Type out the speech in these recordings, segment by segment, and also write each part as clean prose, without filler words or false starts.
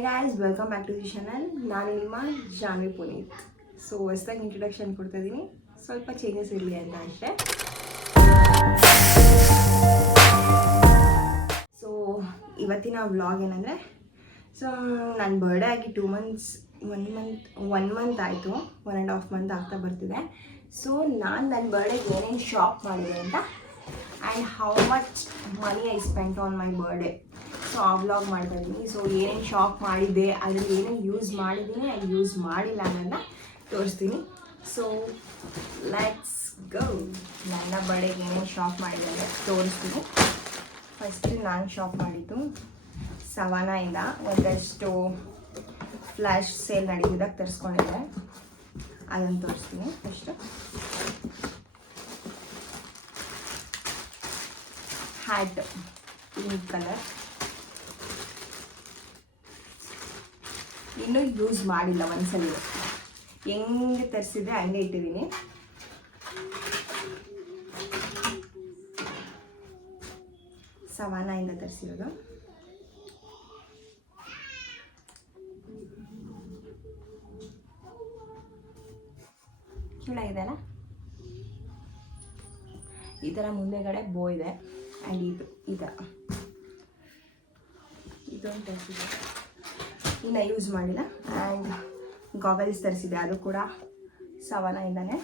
Hi guys, welcome back to the channel. ನಾನು ನಿಮ್ಮ Janvi Puneeth. So ಹೊಸದಾಗಿ ಇಂಟ್ರೊಡಕ್ಷನ್ ಕೊಡ್ತಾ ಇದ್ದೀನಿ, ಸ್ವಲ್ಪ ಚೇಂಜಸ್ ಇರಲಿ ಅಂತ ಅಷ್ಟೇ. ಸೊ ಇವತ್ತಿನ ವ್ಲಾಗ್ ಏನಂದರೆ, ಸೊ ನನ್ನ ಬರ್ಡೇ ಆಗಿ 2 months, 1 month ಆಯಿತು, 1.5 month ಆಗ್ತಾ ಬರ್ತಿದೆ. ಸೊ ನಾನು ನನ್ನ ಬರ್ಡೇಗೆ ಏನೇನು ಶಾಪ್ ಮಾಡಿದೆ ಅಂತ and how much money I spent on my birthday, so ಆ ವ್ಲಾಗ್ ಮಾಡ್ತಾ ಇದ್ದೀನಿ. ಸೊ ಏನೇನು ಶಾಪ್ ಮಾಡಿದ್ದೆ, ಅದರಲ್ಲಿ ಏನೇನು ಯೂಸ್ ಮಾಡಿದ್ದೀನಿ ಆ್ಯಂಡ್ ಯೂಸ್ ಮಾಡಿಲ್ಲ ಅನ್ನೋದನ್ನ ತೋರಿಸ್ತೀನಿ. So let's go. ನನ್ನ ಬರ್ಡೇಗೆ ಏನೇನು ಶಾಪ್ ಮಾಡಿದೆ ಅಂದರೆ ತೋರಿಸ್ತೀನಿ. ಫಸ್ಟು ನಾನು ಶಾಪ್ ಮಾಡಿದ್ದು ಸವಾನಾಯಿಂದ ಒಂದಷ್ಟು ಫ್ಲ್ಯಾಶ್ ಸೇಲ್ ನಡೀತಿದ್ದಾಗ ತರಿಸ್ಕೊಂಡಿದ್ದೆ, ಅದನ್ನು ತೋರಿಸ್ತೀನಿ. ಫಸ್ಟು ಹ್ಯಾಟ್ ಪಿಂಕ್ ಕಲರ್, ಇನ್ನೂ ಯೂಸ್ ಮಾಡಿಲ್ಲ, ಒಂದ್ಸಲ ಹೆಂಗೆ ತರಿಸಿದ್ರೆ ಹಂಗೆ ಇಟ್ಟಿದ್ದೀನಿ. ಸವಾನಾಯಿಂದ ತರಿಸಿರೋದು. ಚೆನ್ನಾಗಿದೆಯಲ್ಲ, ಈ ಥರ ಮುಂದೆಗಡೆ ಬೋ ಇದೆ ಆ್ಯಂಡ್ ಈ ಥರ ಇದೊಂದು ತರಿಸಿದೆ, ಇನ್ನು ಯೂಸ್ ಮಾಡಿಲ್ಲ. ಆ್ಯಂಡ್ ಗಾಗಲ್ಸ್ ತರಿಸಿದೆ, ಅದು ಕೂಡ ಸವಾನಾಯಿಂದನೇ.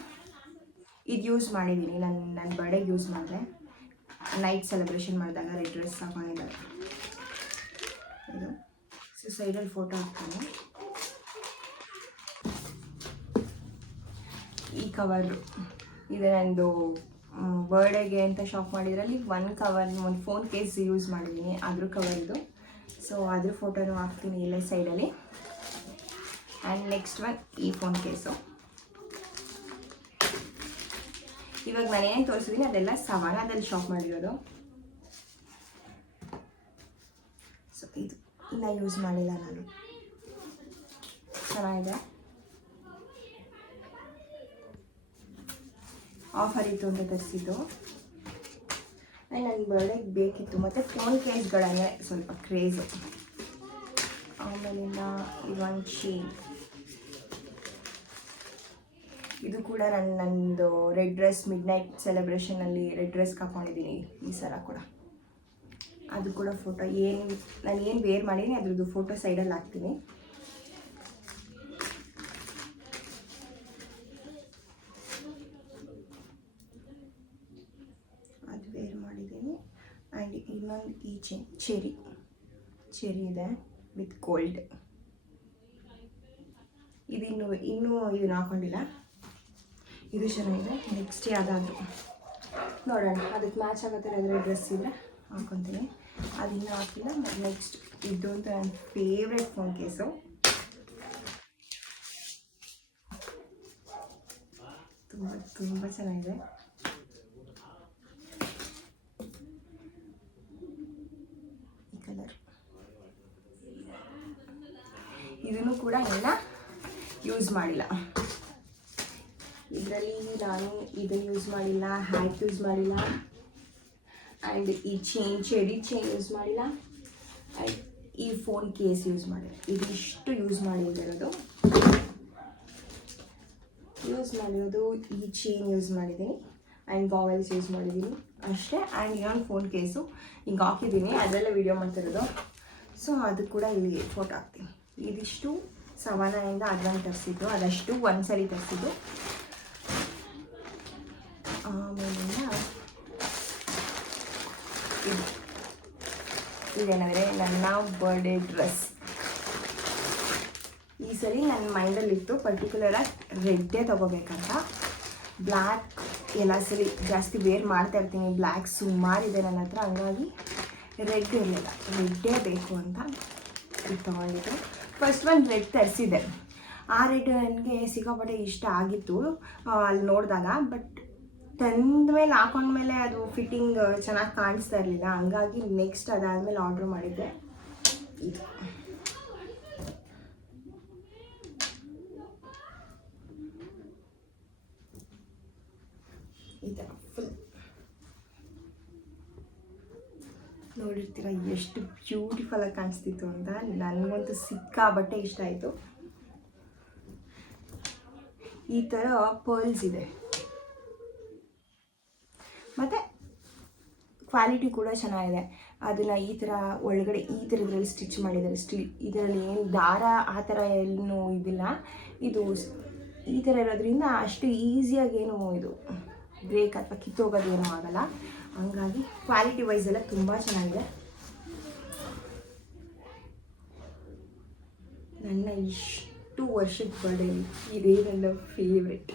ಇದು ಯೂಸ್ ಮಾಡಿದ್ದೀನಿ, ನನ್ನ ಬರ್ಡೇಗೆ ಯೂಸ್ ಮಾಡಿದೆ. ನೈಟ್ ಸೆಲೆಬ್ರೇಷನ್ ಮಾಡಿದಾಗ ರೆಡ್ ಡ್ರೆಸ್ ಹಾಕೊಂಡಿದ್ದಾಗ. ಇದು ಸೊ ಸೈಡಲ್ಲಿ ಫೋಟೋ ಹಾಕ್ತೀನಿ. ಈ ಕವರು ಇದೆ ನಂದು ಬರ್ಡೇಗೆ ಅಂತ ಶಾಪ್ ಮಾಡಿದ್ರಲ್ಲಿ. ಒಂದು ಫೋನ್ ಕೇಸ್ ಯೂಸ್ ಮಾಡಿದ್ದೀನಿ, ಅದ್ರ ಕವರ್ ಇದು. ಸೊ ಅದ್ರ ಫೋಟೋನು ಹಾಕ್ತೀನಿ ಇಲ್ಲೇ ಸೈಡಲ್ಲಿ. ಆ್ಯಂಡ್ ನೆಕ್ಸ್ಟ್ ಒನ್ ಈ ಫೋನ್ ಕೇಸು. ಇವಾಗ ನಾನೇನು ತೋರಿಸಿದ್ದೀನಿ ಅದೆಲ್ಲ ಸವಾನಾದಲ್ಲಿ ಶಾಪ್ ಮಾಡಿರೋದು. ಸೊ ಇದು ಇನ್ನೂ ಯೂಸ್ ಮಾಡಿಲ್ಲ ನಾನು, ಚೆನ್ನಾಗಿದೆ. ಆಫರ್ ಇತ್ತು ಅಂತ ತರಿಸಿದ್ದು. ನನ್ನ ಬರ್ಡೇಗೆ ಬೇಕಿತ್ತು, ಮತ್ತು ಫೋನ್ ಕೇಸ್ಗಳನ್ನೇ ಸ್ವಲ್ಪ ಕ್ರೇಜು. ಆಮೇಲಿಂದ ಇದೊಂದು ಚೈನ್, ಇದು ಕೂಡ ನಂದು ರೆಡ್ ಡ್ರೆಸ್ ಮಿಡ್ ನೈಟ್ ಸೆಲೆಬ್ರೇಷನಲ್ಲಿ ರೆಡ್ ಡ್ರೆಸ್ಗೆ ಹಾಕ್ಕೊಂಡಿದ್ದೀನಿ ಈ ಸಲ ಕೂಡ. ಅದು ಕೂಡ ಫೋಟೋ ನಾನು ಏನು ವೇರ್ ಮಾಡಿದ್ದೀನಿ ಅದ್ರದ್ದು ಫೋಟೋ ಸೈಡಲ್ಲಿ ಹಾಕ್ತೀನಿ. ಅದು ವೇರ್ ಮಾಡಿದ್ದೀನಿ. ಆ್ಯಂಡ್ ಇನ್ನೊಂದು ಈ ಚೆರಿ ಇದೆ ವಿತ್ ಗೋಲ್ಡ್. ಇನ್ನೂ ಇದನ್ನು ಹಾಕೊಂಡಿಲ್ಲ, ಇದು ಚೆನ್ನಾಗಿದೆ. ನೆಕ್ಸ್ಟ್ ಯಾವುದಾದ್ರು ನೋಡೋಣ, ಅದಕ್ಕೆ ಮ್ಯಾಚ್ ಆಗುತ್ತೆ ಯಾವುದಾದ್ರು ಡ್ರೆಸ್ ಇದ್ದರೆ ಹಾಕ್ಕೊತೀನಿ. ಅದಿನ್ನೂ ಹಾಕಿಲ್ಲ. ಮತ್ತು ನೆಕ್ಸ್ಟ್ ಇದು ಅಂತ ನನ್ನ ಫೇವ್ರೆಟ್ ಫೋನ್ ಕೇಸು. ತುಂಬ ಚೆನ್ನಾಗಿದೆ. ಈ ಕಲರ್, ಇದನ್ನು ಕೂಡ ಎಲ್ಲ ಯೂಸ್ ಮಾಡಿಲ್ಲ. ಇದರಲ್ಲಿ ನಾನು ಇದನ್ನು ಯೂಸ್ ಮಾಡಿಲ್ಲ, ಹ್ಯಾಟ್ ಯೂಸ್ ಮಾಡಿಲ್ಲ, ಆ್ಯಂಡ್ ಈ ಚೆರಿ ಚೈನ್ ಯೂಸ್ ಮಾಡಿಲ್ಲ, ಆ್ಯಂಡ್ ಈ ಫೋನ್ ಕೇಸ್ ಯೂಸ್ ಮಾಡಿಲ್ಲ. ಇದಿಷ್ಟು ಯೂಸ್ ಮಾಡಿರೋದು. ಈ ಚೈನ್ ಯೂಸ್ ಮಾಡಿದ್ದೀನಿ ಆ್ಯಂಡ್ ಗಾಗಲ್ಸ್ ಯೂಸ್ ಮಾಡಿದ್ದೀನಿ ಅಷ್ಟೇ. ಆ್ಯಂಡ್ ಇನ್ನೊಂದು ಫೋನ್ ಕೇಸು ಹಿಂಗೆ ಹಾಕಿದ್ದೀನಿ, ಅದರಲ್ಲೇ ವೀಡಿಯೋ ಮಾಡ್ತಿರೋದು. ಸೊ ಅದು ಕೂಡ ಇಲ್ಲಿ ಫೋಟೋ ಹಾಕ್ತೀನಿ. ಇದಿಷ್ಟು ಸವಾನಾಯಿಂದ ಅದನ್ನು ತರಿಸಿದ್ದು, ಅದಷ್ಟು ಒಂದ್ಸರಿ ತರಿಸಿದ್ದು. ಆಮೇಲಿಂದ ಇದೇನಂದರೆ ನನ್ನ ಬರ್ಡೇ ಡ್ರೆಸ್. ಈ ಸರಿ ನನ್ನ ಮೈಂಡಲ್ಲಿತ್ತು ಪರ್ಟಿಕ್ಯುಲರಾಗಿ ರೆಡ್ಡೇ ತೊಗೋಬೇಕಂತ. ಬ್ಲ್ಯಾಕ್ ಎಲ್ಲ ಸರಿ ಜಾಸ್ತಿ ವೇರ್ ಮಾಡ್ತಾ ಇರ್ತೀನಿ, ಬ್ಲ್ಯಾಕ್ ಸುಮಾರಿದೆ ನನ್ನ ಹತ್ರ, ಹಂಗಾಗಿ ರೆಡ್ ಇರಲಿಲ್ಲ, ರೆಡ್ಡೇ ಬೇಕು ಅಂತ ಇದು ತೊಗೊಂಡಿದ್ದು. ಫಸ್ಟ್ ಒಂದು ರೆಡ್ ತರಿಸಿದೆ. ಆ ರೆಡ್ ನನಗೆ ಸಿಕ್ಕಾಪಟ್ಟೆ ಇಷ್ಟ ಆಗಿತ್ತು ಅಲ್ಲಿ ನೋಡಿದಾಗ. ಬಟ್ ತಂದ ಮೇಲೆ ಹಾಕೊಂಡ್ಮೇಲೆ ಅದು ಫಿಟ್ಟಿಂಗ್ ಚೆನ್ನಾಗಿ ಕಾಣಿಸ್ತಾ ಇರಲಿಲ್ಲ, ಹಂಗಾಗಿ ನೆಕ್ಸ್ಟ್ ಅದಾದಮೇಲೆ ಆರ್ಡ್ರ್ ಮಾಡಿದ್ದೆ ಇದು. ಈ ಥರ ಫುಲ್ ನೋಡಿರ್ತೀರ ಎಷ್ಟು ಬ್ಯೂಟಿಫುಲ್ಲಾಗಿ ಕಾಣಿಸ್ತಿತ್ತು ಅಂತ. ನನಗಂತೂ ಸಿಕ್ಕಾಬಟ್ಟೆ ಇಷ್ಟ ಆಯಿತು. ಈ ಥರ ಪರ್ಲ್ಸ್ ಇದೆ ಮತ್ತು ಕ್ವಾಲಿಟಿ ಕೂಡ ಚೆನ್ನಾಗಿದೆ. ಅದನ್ನು ಈ ಥರ ಒಳಗಡೆ ಈ ಥರದ್ರಲ್ಲಿ ಸ್ಟಿಚ್ ಮಾಡಿದ್ದಾರೆ. ಇದರಲ್ಲಿ ಏನು ದಾರ ಆ ಥರ ಏನೂ ಇದಿಲ್ಲ. ಇದು ಈ ಥರ ಇರೋದ್ರಿಂದ ಅಷ್ಟು ಈಸಿಯಾಗಿ ಏನು ಇದು ಬ್ರೇಕ್ ಅಥವಾ ಕಿತ್ತೋಗೋದೇನೂ ಆಗೋಲ್ಲ. ಹಂಗಾಗಿ ಕ್ವಾಲಿಟಿ ವೈಸ್ ಎಲ್ಲ ತುಂಬ ಚೆನ್ನಾಗಿದೆ. ನನ್ನ ಇಷ್ಟು ವರ್ಷದ ಬರ್ಡೇಲಿ ಇದೇ ನನ್ನ ಫೇವ್ರೆಟ್.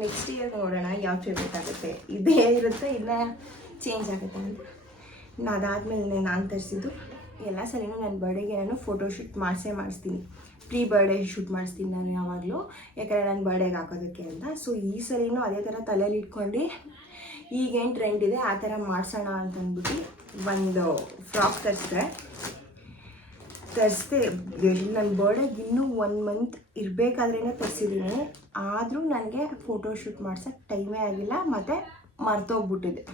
ನೆಕ್ಸ್ಟ್ ಇಯರ್ ನೋಡೋಣ ಯಾವ ಫೇವ್ರೆಟ್ ಆಗುತ್ತೆ. ಇದೇ ಇರುತ್ತೆ ಇಲ್ಲ ಚೇಂಜ್ ಆಗುತ್ತೆ ಅಂತ. ಅದಾದಮೇಲೆ ನಾನು ತರಿಸಿದ್ದು ಎಲ್ಲ ಸರಿನೂ ನನ್ನ ಬರ್ಡೇಗೆ ನಾನು ಫೋಟೋಶೂಟ್ ಮಾಡಿಸ್ತೀನಿ. ಪ್ರೀ ಬರ್ಡೇ ಶೂಟ್ ಮಾಡಿಸ್ತೀನಿ ನಾನು ಯಾವಾಗಲೂ, ಯಾಕಂದರೆ ನನ್ನ ಬರ್ಡೇಗೆ ಹಾಕೋದಕ್ಕೆ ಅಂತ. ಸೊ ಈ ಸರಿನೂ ಅದೇ ಥರ ತಲೆಯಲ್ಲಿ ಇಟ್ಕೊಂಡು ಈಗೇನು ಟ್ರೆಂಡ್ ಇದೆ ಆ ಥರ ಮಾಡಿಸೋಣ ಅಂತಂದ್ಬಿಟ್ಟು ಒಂದು ಫ್ರಾಕ್ ತರಿಸಿದೆ. ನನ್ನ ಬರ್ಡೇಗೆ ಇನ್ನೂ 1 ಮಂತ್ ಇರಬೇಕಾದ್ರೇ ತರಿಸಿದ್ದೀನಿ. ಆದರೂ ನನಗೆ ಫೋಟೋಶೂಟ್ ಮಾಡ್ಸೋಕ್ಕೆ ಟೈಮೇ ಆಗಿಲ್ಲ ಮತ್ತು ಮರ್ತೋಗ್ಬಿಟ್ಟಿದೆ.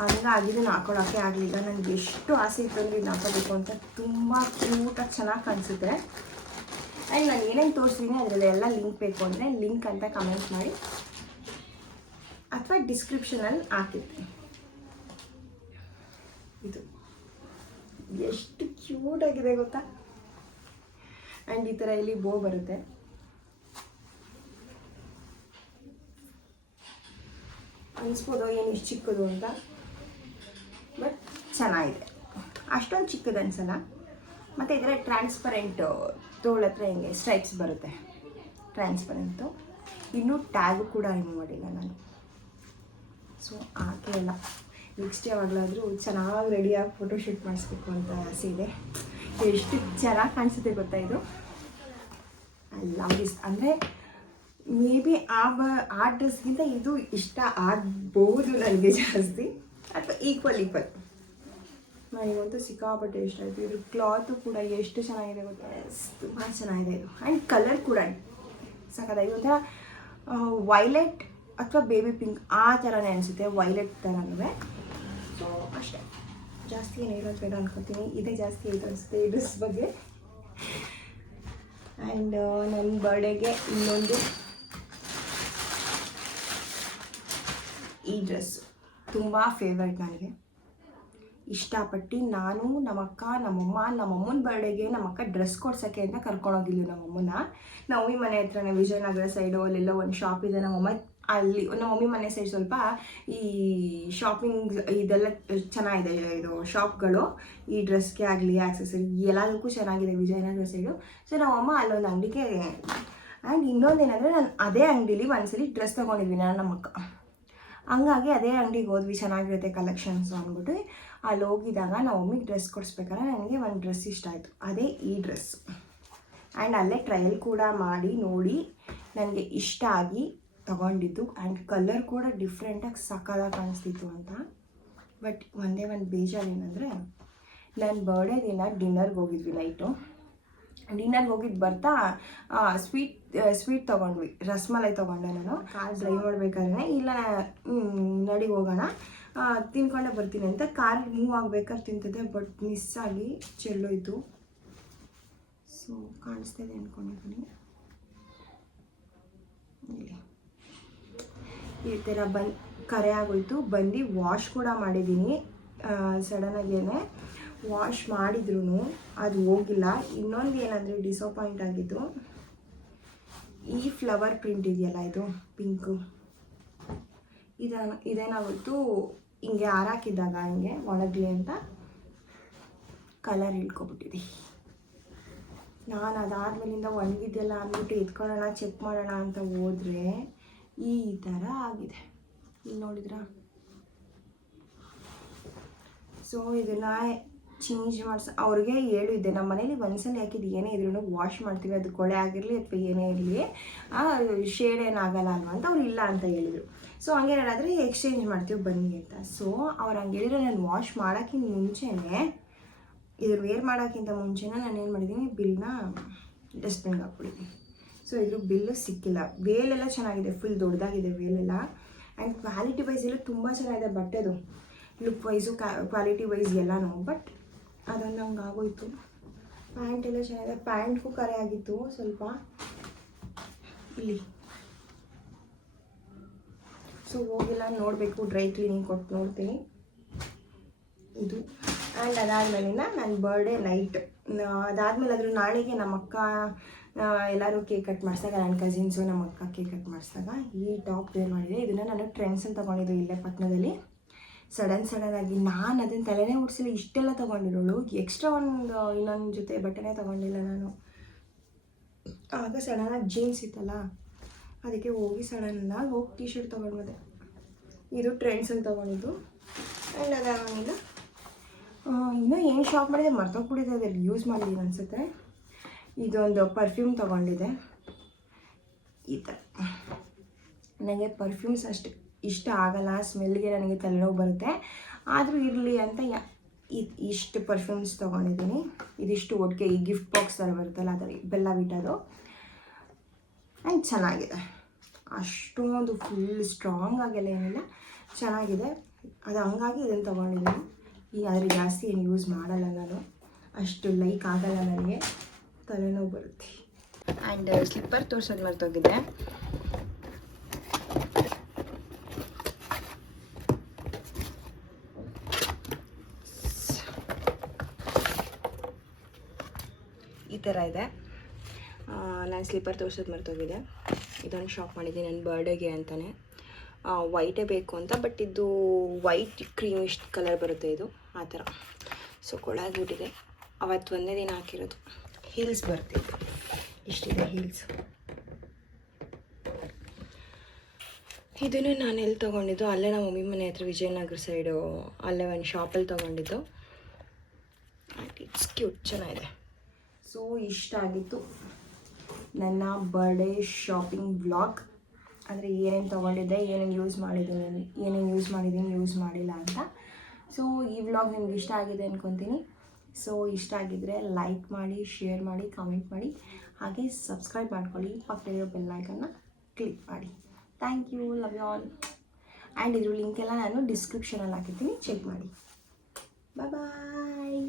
ಹಂಗಾಗಿ ಇದನ್ನು ಹಾಕೊಳ್ಳೋಕ್ಕೆ ಆಗಲಿಲ್ಲ. ನನಗೆ ಎಷ್ಟು ಆಸೆ ಇತ್ತು ಅಂದರೆ ಇದನ್ನ ಹಾಕೋಬೇಕು ಅಂತ. ತುಂಬ ಕ್ಯೂಟಾಗಿ ಚೆನ್ನಾಗಿ ಕಾಣಿಸುತ್ತೆ. ಆ್ಯಂಡ್ ನಾನು ಏನೇನು ತೋರಿಸ್ತೀನಿ ಅದರಲ್ಲೆಲ್ಲ ಲಿಂಕ್ ಬೇಕು ಅಂದರೆ ಲಿಂಕ್ ಅಂತ ಕಮೆಂಟ್ ಮಾಡಿ ಅಥವಾ ಡಿಸ್ಕ್ರಿಪ್ಷನಲ್ಲಿ ಹಾಕಿರ್ತೀನಿ. ಇದು ಎಷ್ಟು ಕ್ಯೂಟಾಗಿದೆ ಗೊತ್ತಾ. ಆ್ಯಂಡ್ ಈ ಥರ ಇಲ್ಲಿ ಬೋ ಬರುತ್ತೆ. ಅನಿಸ್ಬೋದು ಏನು ಇಷ್ಟು ಚಿಕ್ಕದು ಅಂತ, ಬಟ್ ಚೆನ್ನಾಗಿದೆ. ಅಷ್ಟೊಂದು ಚಿಕ್ಕದು ಅನಿಸಲ್ಲ. ಮತ್ತು ಇದರ ಟ್ರಾನ್ಸ್ಪರೆಂಟ್ ತೋಳ ಹತ್ರ ಹಿಂಗೆ ಸ್ಟ್ರೈಪ್ಸ್ ಬರುತ್ತೆ, ಟ್ರಾನ್ಸ್ಪರೆಂಟು. ಇನ್ನೂ ಟ್ಯಾಗು ಕೂಡ ರಿಮೂವ್ ಮಾಡಿಲ್ಲ ನಾನು. ಸೊ ಹಾಕಿಲ್ಲ. ನೆಕ್ಸ್ಟ್ ಯಾವಾಗಲಾದರೂ ಚೆನ್ನಾಗಿ ರೆಡಿಯಾಗಿ ಫೋಟೋಶೂಟ್ ಮಾಡಿಸ್ಬೇಕು ಅಂತ ಆಸೆ ಇದೆ. ಎಷ್ಟು ಚೆನ್ನಾಗಿ ಕಾಣಿಸುತ್ತೆ ಗೊತ್ತಾ ಇದು. I love this. ಅಂದರೆ ಮೇ ಬಿ ಆ ಡ್ರೆಸ್ಗಿಂತ ಇದು ಇಷ್ಟ ಆಗ್ಬೋದು ನನಗೆ ಜಾಸ್ತಿ, ಅಥವಾ ಈಕ್ವಲ್. ನನಗಂತೂ ಸಿಕ್ಕಾಪಟ್ಟೆ ಇಷ್ಟ ಆಯಿತು. ಇದ್ರ ಕ್ಲಾತು ಕೂಡ ಎಷ್ಟು ಚೆನ್ನಾಗಿದೆ ಗೊತ್ತಾ, ತುಂಬ ಚೆನ್ನಾಗಿದೆ ಇದು. ಆ್ಯಂಡ್ ಕಲರ್ ಕೂಡ ಸಾಕಾಗಿದೆ. ಒಂಥರ ವೈಲೆಟ್ ಅಥವಾ ಬೇಬಿ ಪಿಂಕ್ ಆ ಥರನೇ ಅನಿಸುತ್ತೆ, ವೈಲೆಟ್ ಥರನೇ. ಸೊ ಅಷ್ಟೇ, ಜಾಸ್ತಿ ಏನು ಹೇಳೋದು ಬೇಡ ಅನ್ಕೋತೀನಿ. ಇದೇ ಜಾಸ್ತಿ ಇದು ಅನಿಸುತ್ತೆ ಈ ಡ್ರೆಸ್ ಬಗ್ಗೆ. ಆ್ಯಂಡ್ ನನ್ನ ಬರ್ಡೇಗೆ ಇನ್ನೊಂದು ಈ ಡ್ರೆಸ್ಸು ತುಂಬ ಫೇವ್ರೇಟ್ ನನಗೆ. ಇಷ್ಟಪಟ್ಟು ನಾನು ನಮ್ಮಕ್ಕ ನಮ್ಮಮ್ಮನ ಬರ್ಡೇಗೆ ನಮ್ಮಕ್ಕ ಡ್ರೆಸ್ ಕೊಡ್ಸೋಕ್ಕೆ ಅಂತ ಕರ್ಕೊಂಡೋಗಿದ್ಲು ನಮ್ಮಮ್ಮನ. ನಮ್ಮಮ್ಮಿ ಮನೆ ಹತ್ರನೇ ವಿಜಯನಗರ ಸೈಡು ಅಲ್ಲೆಲ್ಲ ಒಂದು ಶಾಪ್ ಇದೆ. ನಮ್ಮಮ್ಮ ಅಲ್ಲಿ ನಮ್ಮಮ್ಮಿ ಮನೆ ಸೈಡ್ ಸ್ವಲ್ಪ ಈ ಶಾಪಿಂಗ್ ಇದೆಲ್ಲ ಚೆನ್ನಾಗಿದೆ, ಇದು ಶಾಪ್ಗಳು ಈ ಡ್ರೆಸ್ಗೆ ಆಗಲಿ ಆಕ್ಸೆಸರಿ ಎಲ್ಲದಕ್ಕೂ ಚೆನ್ನಾಗಿದೆ ವಿಜಯನಗರ ಸೈಡು. ಸೊ ನಮ್ಮಮ್ಮ ಅಲ್ಲೊಂದು ಅಂಗಡಿಗೆ. ಆ್ಯಂಡ್ ಇನ್ನೊಂದೇನೆಂದರೆ ನಾನು ಅದೇ ಅಂಗಡೀಲಿ ಒಂದ್ಸಲಿ ಡ್ರೆಸ್ ತೊಗೊಂಡಿದ್ವಿ ನಾನು ನಮ್ಮಕ್ಕ. ಹಂಗಾಗಿ ಅದೇ ಅಂಗಡಿಗೆ ಹೋದ್ವಿ, ಚೆನ್ನಾಗಿರುತ್ತೆ ಕಲೆಕ್ಷನ್ಸು ಅಂದ್ಬಿಟ್ಟು. ಅಲ್ಲಿ ಹೋಗಿದಾಗ ನಾವು ಮಮ್ಮಿಗೆ ಡ್ರೆಸ್ ಕೊಡಿಸ್ಬೇಕಾದ್ರೆ ನನಗೆ ಒಂದು ಡ್ರೆಸ್ ಇಷ್ಟ ಆಯಿತು, ಅದೇ ಈ ಡ್ರೆಸ್ಸು. ಆ್ಯಂಡ್ ಅಲ್ಲೇ ಟ್ರಯಲ್ ಕೂಡ ಮಾಡಿ ನೋಡಿ ನನಗೆ ಇಷ್ಟ ಆಗಿ ತಗೊಂಡಿದ್ದು. ಆ್ಯಂಡ್ ಕಲರ್ ಕೂಡ ಡಿಫ್ರೆಂಟಾಗಿ ಸಕ್ಕತ್ತಾಗಿ ಕಾಣಿಸ್ತಿತ್ತು ಅಂತ. ಬಟ್ ಒಂದೇ ಒಂದು ಬೇಜಾರು ಏನಂದರೆ ನನ್ನ ಬರ್ಡೇ ದಿನ ಡಿನ್ನರ್ಗೆ ಹೋಗಿದ್ವಿ ನೈಟು. ಡಿನ್ನರ್ಗೆ ಹೋಗಿದ್ದು ಬರ್ತಾ ಸ್ವೀಟ್ ತೊಗೊಂಡ್ವಿ, ರಸಮಲೈ ತೊಗೊಂಡೆ ನಾನು. ಕಾರ್ ಡ್ರೈವ್ ಮಾಡಬೇಕಾದ್ರೆ ಇಲ್ಲ ನಡಿ ಹೋಗೋಣ ತಿನ್ಕೊಂಡೆ ಬರ್ತೀನಿ ಅಂತ ಕಾರ್ ಮೂವ್ ಆಗಬೇಕಾದ್ರೆ ತಿಂತಿದ್ದೆ. ಬಟ್ ಮಿಸ್ ಆಗಿ ಚೆಲ್ಲೋಯ್ತು. ಸೊ ಕಾಣಿಸ್ತಿದೆ ಅಂದ್ಕೊಂಡಿದ್ದೀನಿ. ಈ ಥರ ಕರೆ ಆಗೋಯ್ತು. ಬಂದು ವಾಶ್ ಕೂಡ ಮಾಡಿದ್ದೀನಿ. ಸಡನ್ನಾಗೇನೆ ವಾಶ್ ಮಾಡಿದ್ರೂ ಅದು ಹೋಗಿಲ್ಲ. ಇನ್ನೊಂದು ಏನಂದರೆ ಡಿಸಪಾಯಿಂಟ್ ಆಗಿದ್ದು, ಈ ಫ್ಲವರ್ ಪ್ರಿಂಟ್ ಇದೆಯಲ್ಲ, ಇದು ಪಿಂಕು, ಇದೇನಾಗೋಯ್ತು ಹಿಂಗೆ ಹಾರಾಕಿದ್ದಾಗ ಹಿಂಗೆ ಒಣಗಲಿ ಅಂತ ಕಲರ್ ಇಳ್ಕೊಬಿಟ್ಟಿದೆ. ನಾನು ಅದಾದಮೇಲಿಂದ ಒಣಗಿದ್ದೆಲ್ಲ ಅಂದ್ಬಿಟ್ಟು ಎತ್ಕೊಳ್ಳೋಣ ಚೆಕ್ ಮಾಡೋಣ ಅಂತ ಹೋದರೆ ಈ ಥರ ಆಗಿದೆ. ಇಲ್ಲಿ ನೋಡಿದ್ರಾ? ಸೊ ಇದನ್ನು ಚೇಂಜ್ ಅವ್ರಿಗೆ ಹೇಳಿದ್ದೆ, ನಮ್ಮ ಮನೇಲಿ ಒಂದ್ಸಲ ಹಾಕಿದ್ದು ಏನೇ ಇದ್ರೂ ವಾಶ್ ಮಾಡ್ತೀವಿ, ಅದು ಕೊಳೆ ಆಗಿರಲಿ ಅಥವಾ ಏನೇ ಇರಲಿ ಶೇಡ್ ಏನಾಗಲ್ಲ ಅಲ್ವಾ ಅಂತ ಅವ್ರು ಇಲ್ಲ ಅಂತ ಹೇಳಿದರು. ಸೊ ಹಂಗೆ ಹೇಳಾದರೆ ಎಕ್ಸ್ಚೇಂಜ್ ಮಾಡ್ತೀವಿ ಬನ್ನಿ ಅಂತ. ಸೊ ಅವ್ರು ಹಂಗೆ ಹೇಳಿದ್ರೆ ನಾನು ವಾಶ್ ಮಾಡೋಕ್ಕಿಂತ ಮುಂಚೆನೇ, ಇದ್ರ ವೇರ್ ಮಾಡೋಕ್ಕಿಂತ ಮುಂಚೆನೇ ನಾನು ಏನು ಮಾಡಿದ್ದೀನಿ, ಬಿಲ್ನ ಡಸ್ಟ್ಬಿನ್ಗೆ ಹಾಕ್ಬಿಟ್ಟಿದ್ದೀನಿ. ಸೊ ಇದ್ರ ಬಿಲ್ಲು ಸಿಕ್ಕಿಲ್ಲ. ವೇಲೆಲ್ಲ ಚೆನ್ನಾಗಿದೆ, ಫುಲ್ ದೊಡ್ಡದಾಗಿದೆ ವೇಲೆಲ್ಲ. ಆ್ಯಂಡ್ ಕ್ವಾಲಿಟಿ ವೈಸ್ ಎಲ್ಲ ತುಂಬ ಚೆನ್ನಾಗಿದೆ ಬಟ್ಟೆದು. ಲುಕ್ ವೈಸು ಕ್ವಾಲಿಟಿ ವೈಸ್ ಎಲ್ಲನೂ. ಬಟ್ ಅದೊಂದು ಹಂಗೆ ಆಗೋಯ್ತು. ಪ್ಯಾಂಟ್ ಎಲ್ಲ ಚೆನ್ನಾಗಿದೆ. ಪ್ಯಾಂಟ್ಗೂ ಕರೆ ಆಗಿತ್ತು ಸ್ವಲ್ಪ ಇಲ್ಲಿ. ಸೊ ಹೋಗಿಲ್ಲ, ನೋಡಬೇಕು, ಡ್ರೈ ಕ್ಲೀನಿಂಗ್ ಕೊಟ್ಟು ನೋಡ್ತೀನಿ ಇದು. ಆ್ಯಂಡ್ ಅದಾದಮೇಲಿಂದ ನನ್ನ ಬರ್ಡೇ ನೈಟ್, ಅದಾದಮೇಲೆ ಅದ್ರ ನಾಳೆಗೆ ನಮ್ಮ ಅಕ್ಕ ಎಲ್ಲರೂ ಕೇಕ್ ಕಟ್ ಮಾಡಿಸಿದಾಗ, ನನ್ನ ಕಸಿನ್ಸು ನಮ್ಮ ಅಕ್ಕ ಕೇಕ್ ಕಟ್ ಮಾಡಿಸಿದಾಗ ಈ ಟಾಪ್ ವೇರ್ ಮಾಡಿದೆ. ಇದನ್ನು ನಾನು ಟ್ರೆಂಡ್ಸಲ್ಲಿ ತೊಗೊಂಡಿದ್ದು ಇಲ್ಲೇ ಪಟ್ಟಣದಲ್ಲಿ. ಸಡನ್ನಾಗಿ ನಾನು ಅದನ್ನು ತಲೆನೇ ಓಡಿಸಿಲ್ಲ, ಇಷ್ಟೆಲ್ಲ ತೊಗೊಂಡಿರೋಳು. ಎಕ್ಸ್ಟ್ರಾ ಇನ್ನೊಂದು ಜೊತೆ ಬಟ್ಟೆನೇ ತೊಗೊಂಡಿಲ್ಲ ನಾನು. ಆಗ ಸಡನ್ನಾಗಿ ಜೀನ್ಸ್ ಇತ್ತಲ್ಲ, ಅದಕ್ಕೆ ಹೋಗಿ ಸಡನ್ನಾಗಿ ಹೋಗಿ ಟೀ ಶರ್ಟ್ ತೊಗೊಂಡ್ಬಂದೆ. ಇದು ಟ್ರೆಂಡ್ಸಲ್ಲಿ ತೊಗೊಂಡಿದ್ದು. ಆ್ಯಂಡ್ ಅದಾಗಿಲ್ಲ ಇನ್ನೂ ಏನು ಶಾಪ್ ಮಾಡಿದೆ ಮರ್ತೋಗ್ಬಿಟ್ಟಿದೆ, ಅದ್ರಲ್ಲಿ ಯೂಸ್ ಮಾಡಿದ್ದೀನಿ ಅನಿಸುತ್ತೆ. ಇದೊಂದು ಪರ್ಫ್ಯೂಮ್ ತೊಗೊಂಡಿದ್ದೆ. ಈ ಥರ ನನಗೆ ಪರ್ಫ್ಯೂಮ್ಸ್ ಅಷ್ಟು ಇಷ್ಟ ಆಗಲ್ಲ, ಸ್ಮೆಲ್ಗೆ ನನಗೆ ತಲೆನೋವು ಬರುತ್ತೆ. ಆದರೂ ಇರಲಿ ಅಂತ ಇಷ್ಟು ಪರ್ಫ್ಯೂಮ್ಸ್ ತೊಗೊಂಡಿದ್ದೀನಿ. ಇದಿಷ್ಟು ಒಟ್ಟಿಗೆ ಈ ಗಿಫ್ಟ್ ಬಾಕ್ಸ್ ಥರ ಬರುತ್ತಲ್ಲ, ಅದರ ಬೆಲ್ಲ ಬಿಟ್ಟದು. ಆ್ಯಂಡ್ ಚೆನ್ನಾಗಿದೆ, ಅಷ್ಟೊಂದು ಫುಲ್ ಸ್ಟ್ರಾಂಗ್ ಆಗಿಲ್ಲ, ಏನಿಲ್ಲ, ಚೆನ್ನಾಗಿದೆ. ಅದು ಹಂಗಾಗಿ ಇದನ್ನು ತೊಗೊಂಡಿದ್ದೀನಿ. ಈಗ ಆದರೆ ಜಾಸ್ತಿ ಏನು ಯೂಸ್ ಮಾಡಲ್ಲ ನಾನು, ಅಷ್ಟು ಲೈಕ್ ಆಗಲ್ಲ, ನನಗೆ ತಲೆನೋವು ಬರುತ್ತೆ. ಆ್ಯಂಡ್ ಸ್ಲಿಪ್ಪರ್ ತೋರ್ಸೋದು ಮರ್ತೋಗಿದೆ. ಈ ಥರ ಇದೆ. ನಾನು ಸ್ಲಿಪ್ಪರ್ ತೋರ್ಸೋದು ಮರ್ತೋಗಿದೆ. ಇದೊಂದು ಶಾಪ್ ಮಾಡಿದ್ದೀನಿ ನನ್ನ ಬರ್ಡೇಗೆ ಅಂತಲೇ. ವೈಟೇ ಬೇಕು ಅಂತ, ಬಟ್ ಇದು ವೈಟ್ ಕ್ರೀಮಿಶ್ ಕಲರ್ ಬರುತ್ತೆ ಇದು, ಆ ಥರ. ಸೊ ಕೊಳಾಗ್ಬಿಟ್ಟಿದೆ. ಅವತ್ತು ಒಂದೇ ದಿನ ಹಾಕಿರೋದು. ಹೀಲ್ಸ್ ಬರ್ತಿತ್ತು, ಇಷ್ಟಿದೆ ಹೀಲ್ಸ್. ಇದನ್ನು ನಾನು ಎಲ್ಲಿ ತೊಗೊಂಡಿದ್ದು, ಅಲ್ಲೇ ನಮ್ಮ ಮಮ್ಮಿ ಮನೆ ಹತ್ರ ವಿಜಯನಗರ ಸೈಡು, ಅಲ್ಲೇ ಒಂದು ಶಾಪಲ್ಲಿ ತೊಗೊಂಡಿದ್ದು. ಇಟ್ಸ್ ಕ್ಯೂಟ್, ಚೆನ್ನಾಗಿದೆ. ಸೊ ಇಷ್ಟ ಆಗಿತ್ತು ನನ್ನ ಬರ್ಡೇ ಶಾಪಿಂಗ್ ವ್ಲಾಗ್. ಅಂದರೆ ಏನೇನು ತೊಗೊಂಡಿದ್ದೆ, ಏನೇನು ಯೂಸ್ ಮಾಡಿದ್ದೀನಿ, ಯೂಸ್ ಮಾಡಿಲ್ಲ ಅಂತ. ಸೊ ಈ ವ್ಲಾಗ್ ನಿಮ್ಗೆ ಇಷ್ಟ ಆಗಿದೆ ಅಂದ್ಕೊತೀನಿ. ಸೊ ಇಷ್ಟ ಆಗಿದ್ದರೆ ಲೈಕ್ ಮಾಡಿ, ಶೇರ್ ಮಾಡಿ, ಕಾಮೆಂಟ್ ಮಾಡಿ, ಹಾಗೆ ಸಬ್ಸ್ಕ್ರೈಬ್ ಮಾಡ್ಕೊಳ್ಳಿ. ಪಕ್ಕದಲ್ಲಿರೋ ಬೆಲ್ ಐಕನ್ನ ಕ್ಲಿಕ್ ಮಾಡಿ. Thank you, love you all. And ಇದ್ರ ಲಿಂಕೆಲ್ಲ ನಾನು ಡಿಸ್ಕ್ರಿಪ್ಷನಲ್ಲಿ ಹಾಕಿರ್ತೀನಿ, ಚೆಕ್ ಮಾಡಿ. ಬಾಯ್.